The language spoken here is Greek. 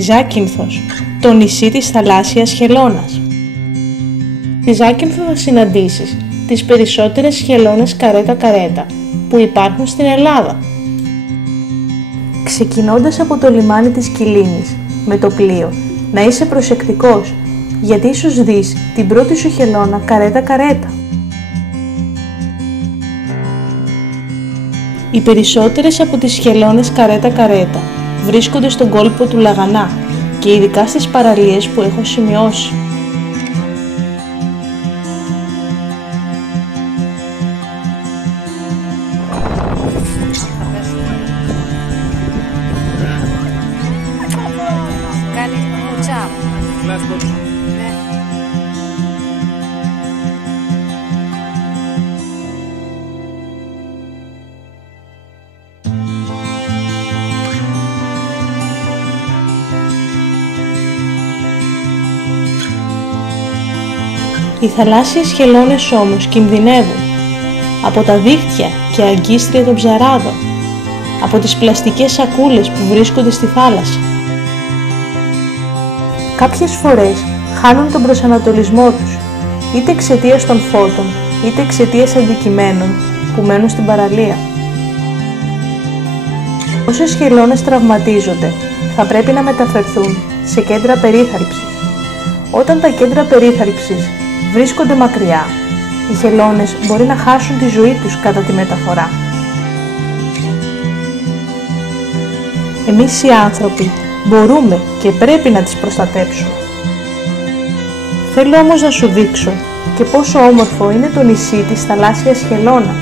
Ζάκυνθος, το νησί της θαλάσσιας χελώνας. Στη Ζάκυνθο θα συναντήσεις τις περισσότερες χελώνες καρέτα-καρέτα που υπάρχουν στην Ελλάδα. Ξεκινώντας από το λιμάνι της Κιλίνης με το πλοίο, να είσαι προσεκτικός, γιατί ίσως δεις την πρώτη σου χελώνα καρέτα-καρέτα. Οι περισσότερες από τις χελώνες καρέτα-καρέτα βρίσκονται στον κόλπο του Λαγανά και ειδικά στις παραλίες που έχω σημειώσει. Οι θαλάσσιες χελώνες όμως κινδυνεύουν από τα δίχτυα και αγκίστρια των ψαράδων, από τις πλαστικές σακούλες που βρίσκονται στη θάλασσα. Κάποιες φορές χάνουν τον προσανατολισμό τους, είτε εξαιτίας των φώτων, είτε εξαιτίας αντικειμένων που μένουν στην παραλία. Όσες χελώνες τραυματίζονται, θα πρέπει να μεταφερθούν σε κέντρα περίθαλψης. Όταν τα κέντρα περίθαλψης βρίσκονται μακριά, οι χελώνες μπορεί να χάσουν τη ζωή τους κατά τη μεταφορά. Εμείς οι άνθρωποι μπορούμε και πρέπει να τις προστατέψουμε. Θέλω όμως να σου δείξω και πόσο όμορφο είναι το νησί της θαλάσσιας χελώνας.